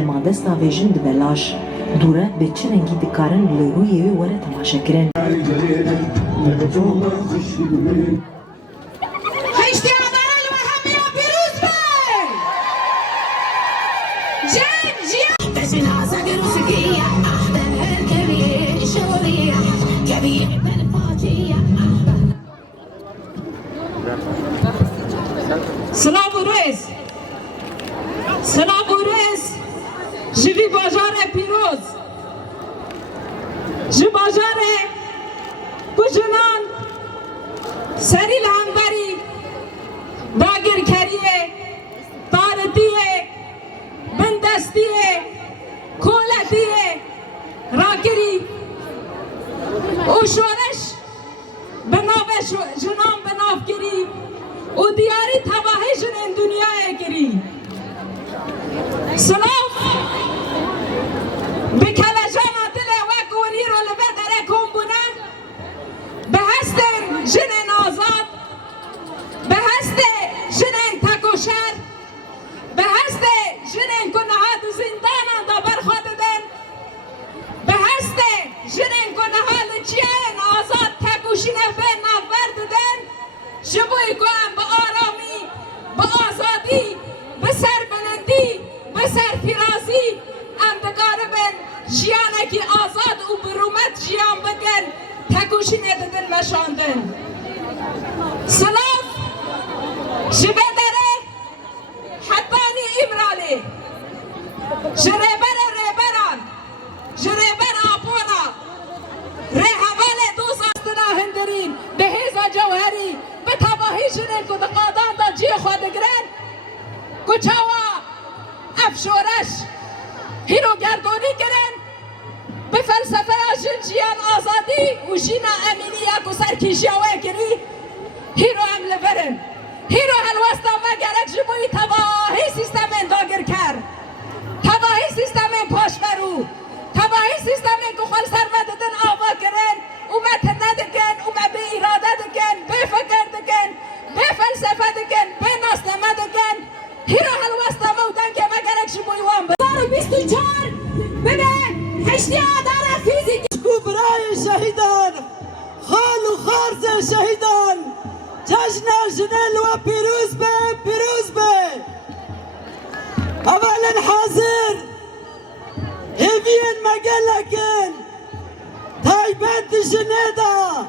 دمادستا ویژن دبلاش دوره به چه رنگی دکارن لروی وره تماشا کرن. سلام و روز جوی باجار پیروز جو باجار بجنان سری لانبری باگر کریه تارتیه بندستیه کولتیه راکری او شورش بناو جنان بناف کری او دیاری تباهی جنین دنیای کری سلام به کلجان دل وکوری رو لبه دره کن بونه به هست جنین آزاد به هست جنین تکوشر به هست جنین کنهاد زندان دا برخواد دن به هست جنین کنهاد چیان آزاد تکوشینه به نورد دن جبوی کنم به آرامی به آزادی به سر بلندی به سر فرازی اندگار بن جیانکی آزاد و برومت جیان بگن تکوشینه ددن مشاندن سلام جبه داره حبانی امرالی جربر ربران جربر آپونا رهوال دوز استنا هندرین به هیزا جوهری به تباهی جنین که دقادان دا جی خود گرن کچاوا افشورش هیرو گردونی کرن به فلسفه جنجیان آزادی و جینا امینیه که سرکیشیاوه کری هیرو هم لبرن هیرو هلوستا ما گرک جبوی تباهی سیستمین داگر کر تباهی سیستمین پاش برو تباهی سیستمین که خال سرمت دن آوا کرن او متنه دکن او به اراده دکن به فکر دکن به فلسفه دکن به ناسنامه دکن هیرو هلوستا مودن که ما گرک جبوی وان بزار 24 ببه هشتی آدار فیزیک کو برای شهیدان خال و خارز شهیدان جشن جنل و پیروز به اولا حاضر هیوین مگلکن تایبت جنیدا